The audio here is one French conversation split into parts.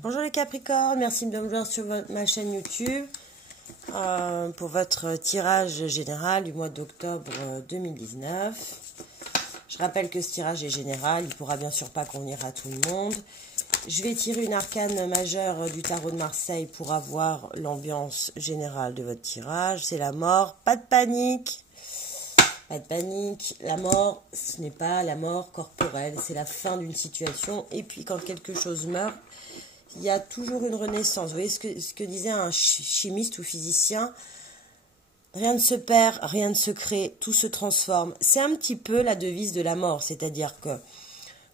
Bonjour les Capricornes, merci de me voir sur ma chaîne YouTube pour votre tirage général du mois d'octobre 2019. Je rappelle que ce tirage est général, il ne pourra bien sûr pas convenir à tout le monde. Je vais tirer une arcane majeure du tarot de Marseille pour avoir l'ambiance générale de votre tirage. C'est la mort, pas de panique. Pas de panique, la mort, ce n'est pas la mort corporelle, c'est la fin d'une situation. Et puis quand quelque chose meurt, il y a toujours une renaissance. Vous voyez ce que disait un chimiste ou physicien, rien ne se perd, rien ne se crée, tout se transforme. C'est un petit peu la devise de la mort, c'est-à-dire que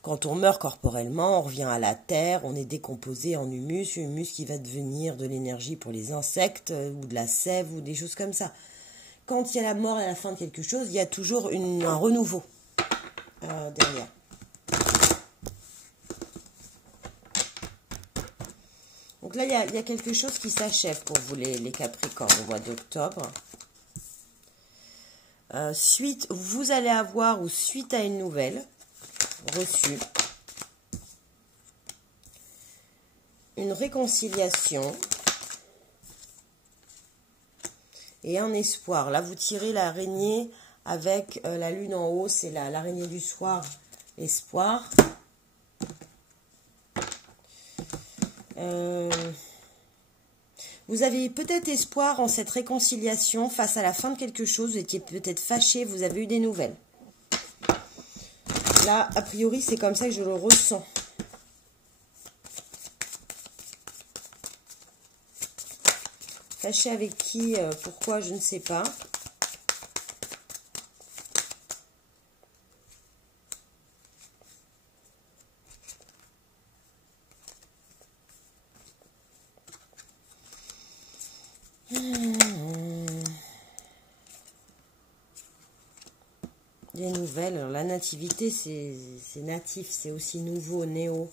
quand on meurt corporellement, on revient à la terre, on est décomposé en humus qui va devenir de l'énergie pour les insectes ou de la sève ou des choses comme ça. Quand il y a la mort à la fin de quelque chose, il y a toujours un renouveau derrière. Donc là, il y a quelque chose qui s'achève pour vous, les Capricornes, au mois d'octobre. Vous allez avoir, ou suite à une nouvelle reçue, une réconciliation et un espoir. Là, vous tirez l'araignée avec la lune en haut, c'est l'araignée du soir, l'espoir. Vous avez peut-être espoir en cette réconciliation face à la fin de quelque chose. Vous étiez peut-être fâché, vous avez eu des nouvelles. Là, a priori, c'est comme ça que je le ressens. Fâché avec qui, pourquoi, je ne sais pas. Des nouvelles. Alors, la nativité, c'est natif, c'est aussi nouveau, néo.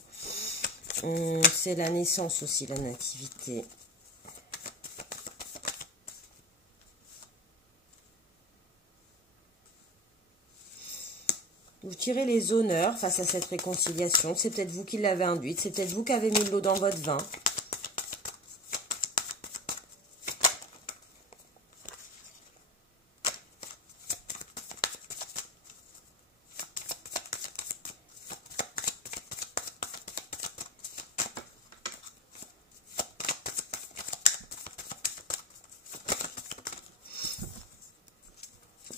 C'est la naissance aussi, la nativité. Vous tirez les honneurs face à cette réconciliation. C'est peut-être vous qui l'avez induite. C'est peut-être vous qui avez mis de l'eau dans votre vin.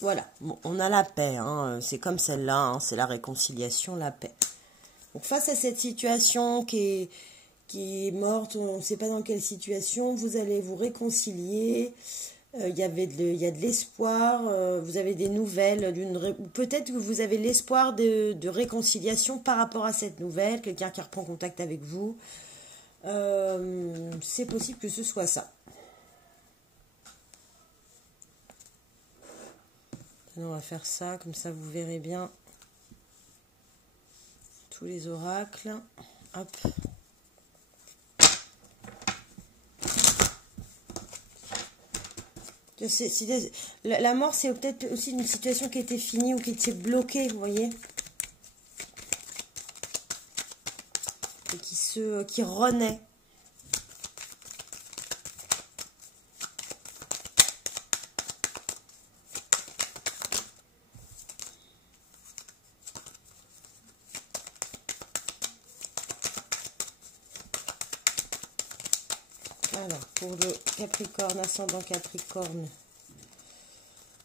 Voilà, bon, on a la paix, hein. C'est comme celle-là, hein. C'est la réconciliation, la paix. Donc face à cette situation qui est morte, on ne sait pas dans quelle situation, vous allez vous réconcilier, il y a de l'espoir, vous avez des nouvelles, peut-être que vous avez l'espoir de réconciliation par rapport à cette nouvelle, quelqu'un qui reprend contact avec vous, c'est possible que ce soit ça. On va faire ça, comme ça vous verrez bien tous les oracles. Hop. La mort, c'est peut-être aussi une situation qui était finie ou qui s'est bloquée, vous voyez. Et qui renaît. Alors, pour le Capricorne, ascendant Capricorne,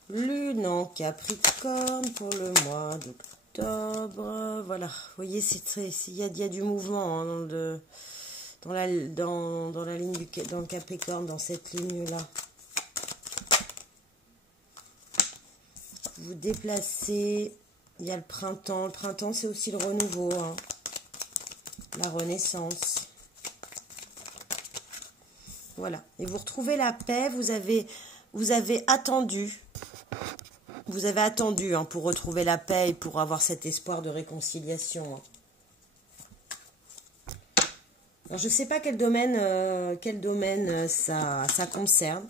lune en Capricorne pour le mois d'octobre. Voilà, vous voyez, il y a du mouvement, hein, dans la ligne dans le Capricorne, dans cette ligne-là. Vous déplacez, il y a le printemps. Le printemps, c'est aussi le renouveau, hein, la renaissance. Voilà. Et vous retrouvez la paix. Vous avez attendu. Vous avez attendu, hein, pour retrouver la paix et pour avoir cet espoir de réconciliation. Hein. Alors, je ne sais pas quel domaine ça concerne.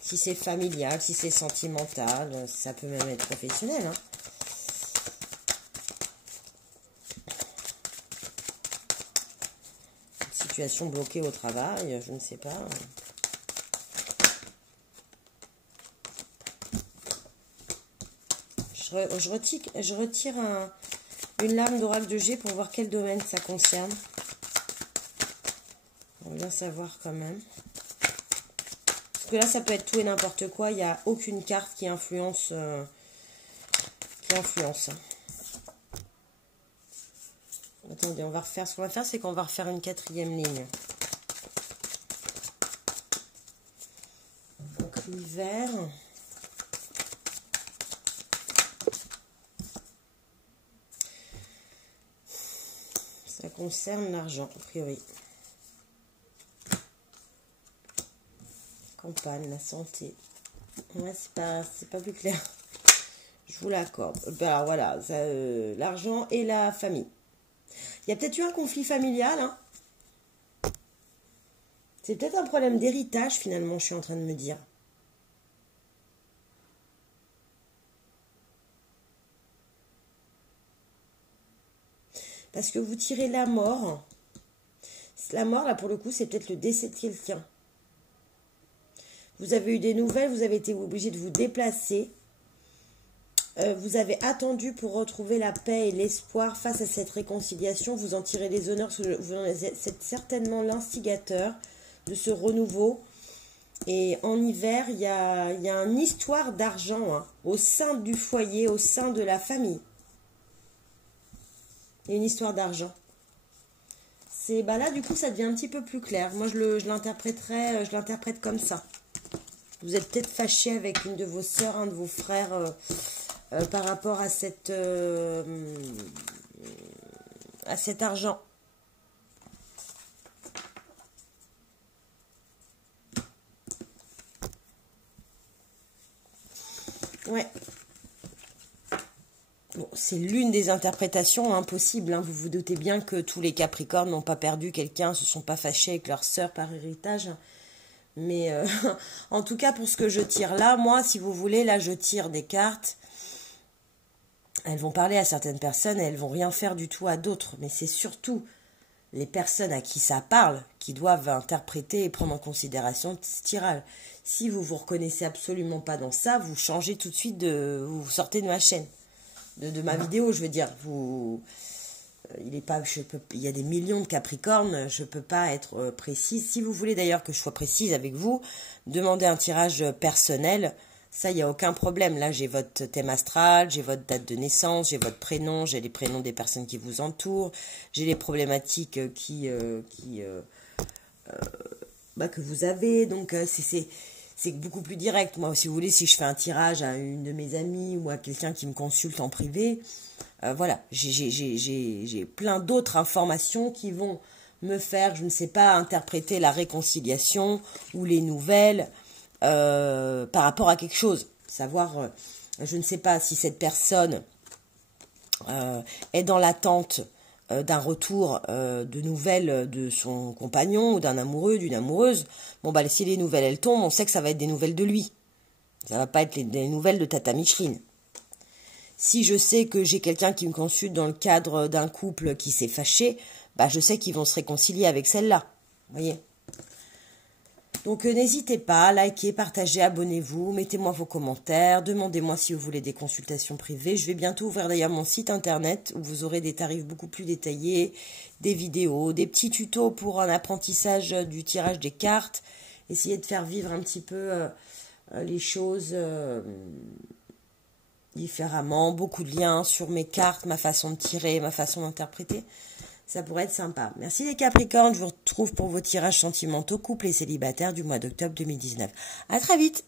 Si c'est familial, si c'est sentimental, ça peut même être professionnel. Hein. situation bloquée au travail, je ne sais pas. Je retire une lame d'oracle de G pour voir quel domaine ça concerne. On va bien savoir quand même. Parce que là, ça peut être tout et n'importe quoi. Il n'y a aucune carte qui influence. Attendez, on va refaire. Ce qu'on va faire, c'est qu'on va refaire une 4e ligne. Donc l'hiver. Ça concerne l'argent, a priori. Campagne, la santé. Ouais, c'est pas plus clair. Je vous l'accorde. Ben voilà, l'argent et la famille. Il y a peut-être eu un conflit familial. Hein. C'est peut-être un problème d'héritage, finalement, je suis en train de me dire. Parce que vous tirez la mort. La mort, là, pour le coup, c'est peut-être le décès de quelqu'un. Vous avez eu des nouvelles, vous avez été obligé de vous déplacer. Vous avez attendu pour retrouver la paix et l'espoir face à cette réconciliation. Vous en tirez les honneurs. Vous êtes certainement l'instigateur de ce renouveau. Et en hiver, il y a une histoire d'argent hein, au sein du foyer, au sein de la famille. Il y a une histoire d'argent. Bah là, du coup, ça devient un petit peu plus clair. Moi, je l'interprète comme ça. Vous êtes peut-être fâché avec une de vos sœurs, un de vos frères par rapport à cet argent. Ouais. Bon, c'est l'une des interprétations impossibles. Hein. Vous vous doutez bien que tous les Capricornes n'ont pas perdu quelqu'un, se sont pas fâchés avec leur sœur par héritage. Mais en tout cas, pour ce que je tire là, moi, si vous voulez, là, je tire des cartes. Elles vont parler à certaines personnes et elles vont rien faire du tout à d'autres. Mais c'est surtout les personnes à qui ça parle qui doivent interpréter et prendre en considération ce tirage. Si vous vous reconnaissez absolument pas dans ça, vous changez tout de suite vous sortez de ma chaîne. De ma vidéo, je veux dire, il y a des millions de Capricornes, je ne peux pas être précise. Si vous voulez d'ailleurs que je sois précise avec vous, demandez un tirage personnel, ça, il n'y a aucun problème. Là, j'ai votre thème astral, j'ai votre date de naissance, j'ai votre prénom, j'ai les prénoms des personnes qui vous entourent, j'ai les problématiques que vous avez, donc c'est beaucoup plus direct. Moi, si vous voulez, si je fais un tirage à une de mes amies ou à quelqu'un qui me consulte en privé, voilà, j'ai plein d'autres informations qui vont me faire, je ne sais pas, interpréter la réconciliation ou les nouvelles par rapport à quelque chose. Savoir, je ne sais pas si cette personne est dans l'attente d'un retour de nouvelles de son compagnon ou d'un amoureux, d'une amoureuse. Bon, bah, si les nouvelles, elles tombent, on sait que ça va être des nouvelles de lui. Ça va pas être des nouvelles de Tata Micheline. Si je sais que j'ai quelqu'un qui me consulte dans le cadre d'un couple qui s'est fâché, bah, je sais qu'ils vont se réconcilier avec celle-là. Vous voyez ? Donc, n'hésitez pas, likez, partagez, abonnez-vous, mettez-moi vos commentaires, demandez-moi si vous voulez des consultations privées. Je vais bientôt ouvrir d'ailleurs mon site internet où vous aurez des tarifs beaucoup plus détaillés, des vidéos, des petits tutos pour un apprentissage du tirage des cartes, essayer de faire vivre un petit peu les choses différemment, beaucoup de liens sur mes cartes, ma façon de tirer, ma façon d'interpréter. Ça pourrait être sympa. Merci les Capricornes. Je vous retrouve pour vos tirages sentimentaux, couple et célibataire du mois d'octobre 2019. À très vite.